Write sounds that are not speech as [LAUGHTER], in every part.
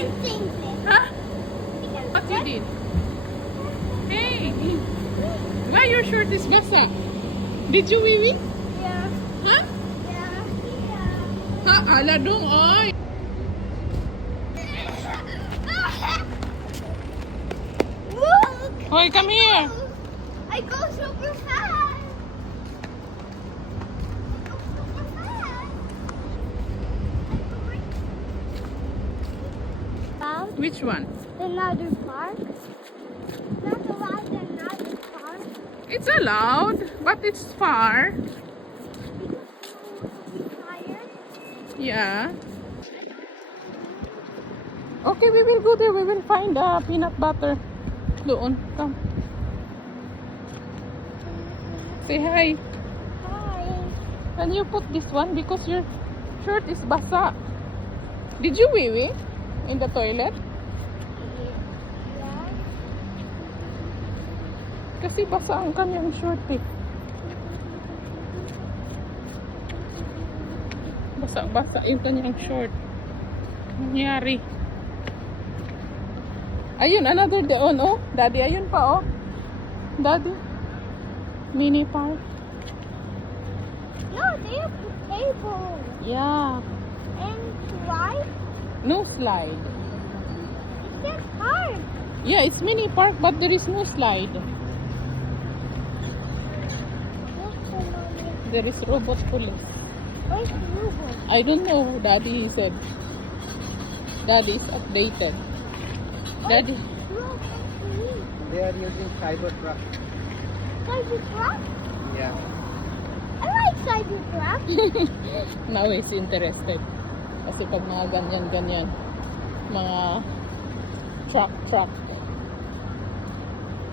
can sing this. Huh? What you did? Hey! Why your shirt is basa? Did you wee wee? Yeah. Huh? Yeah. Yeah. Ha? Ala dong, oy! [LAUGHS] Look! Come here! I go super fast. I go super fast. Found Which one? another park. Not allowed another park. It's allowed, but it's far. Because. Yeah. Okay, we will go there. We will find uh, peanut butter. Doon, come. Say hi. Hi. Can you put this one because your shirt is basa? Did you wee wee in the toilet? Kasi basa ang kanyang shirt eh. Basa-basa yung kanyang short. Nangyari. Ayun, another doon, oh. Daddy, ayun pa, oh. Daddy. Mini park. No, they have the table Yeah. and slide. No slide. It's that hard. Yeah, it's mini park, but there is no slide. There is robot police. Where's Ruben? I don't know, Daddy he said. Daddy is updated. Daddy. They are using fiber truck. Cybertruck? Yeah. I like Cybertruck. [LAUGHS] Now he's interested. Kasi pag mga ganyan-ganyan, mga truck truck.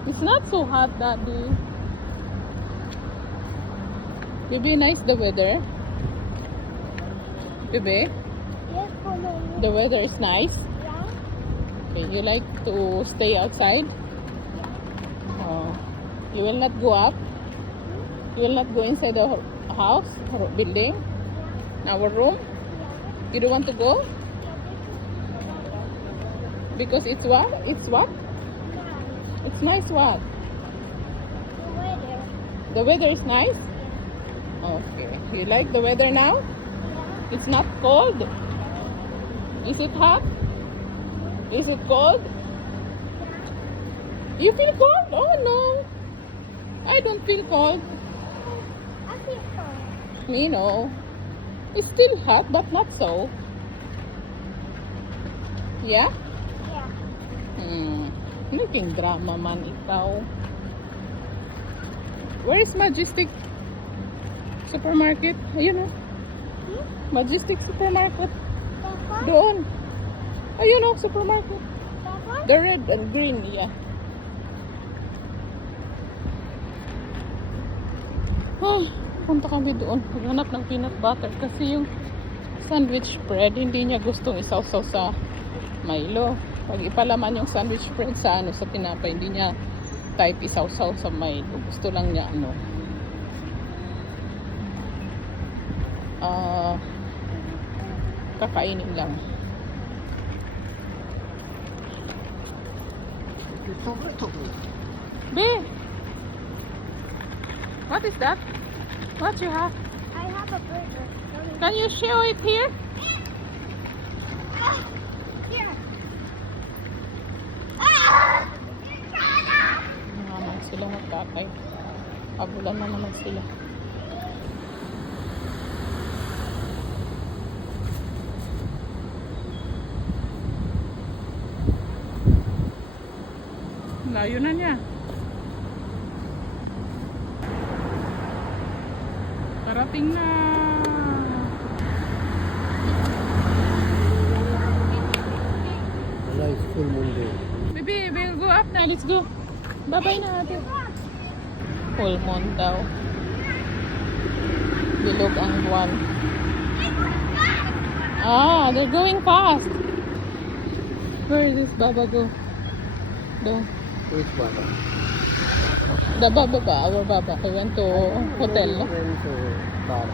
It's not so hot, Daddy. Baby, nice the weather. Baby, yes, the weather is nice. Yeah. Okay, you like to stay outside? Oh, you will not go up? Hmm? You will not go inside the house or building? Our room? You don't want to go? Because it's what? It's what? It's nice what? The weather. The weather is nice? Okay. You like the weather now? It's not cold? Is it hot? Is it cold? You feel cold? Oh no. I don't feel cold. I feel cold. You know. It's still hot but not so. Yeah? Yeah. Hmm. Making drama man ikaw. Where is Majestic Supermarket? Ayun oh. Hmm? Majestic Supermarket. One? Doon. Ayun oh, supermarket. One? The red and green, yeah. Ah, punta kami doon. Maghanap ng peanut butter kasi yung sandwich bread hindi niya gustong isawsaw sa Milo. Pag ipalaman yung sandwich bread sa ano sa tinapay, hindi niya type isawsaw sa Milo. Gusto lang niya ano. Ah, kakainin lang. Be, what is that? What you have? I have a burger. Can you show it here? Here. Ah! Naman sila magkakay. Abulan na naman sila. Layo na niya. Parating na. Wala is full moon day. Baby, we'll go up na. Let's go. Bye-bye na natin. Full moon daw. Bilog ang buwan. Ah, they're going fast. Where is this Baba go? Doon. Which Baba? The Baba Baba, our Baba. He went to hotel. He went to bar.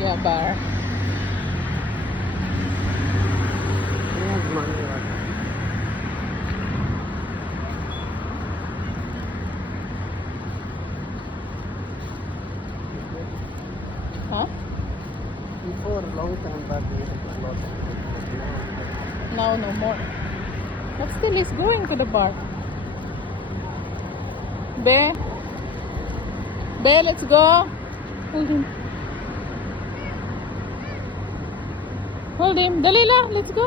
Yeah, bar. Huh? Before long time back a. Now no more. But still, he's going to the bar. Be. Be, let's go. Hold him. Hold him. Dalila, let's go.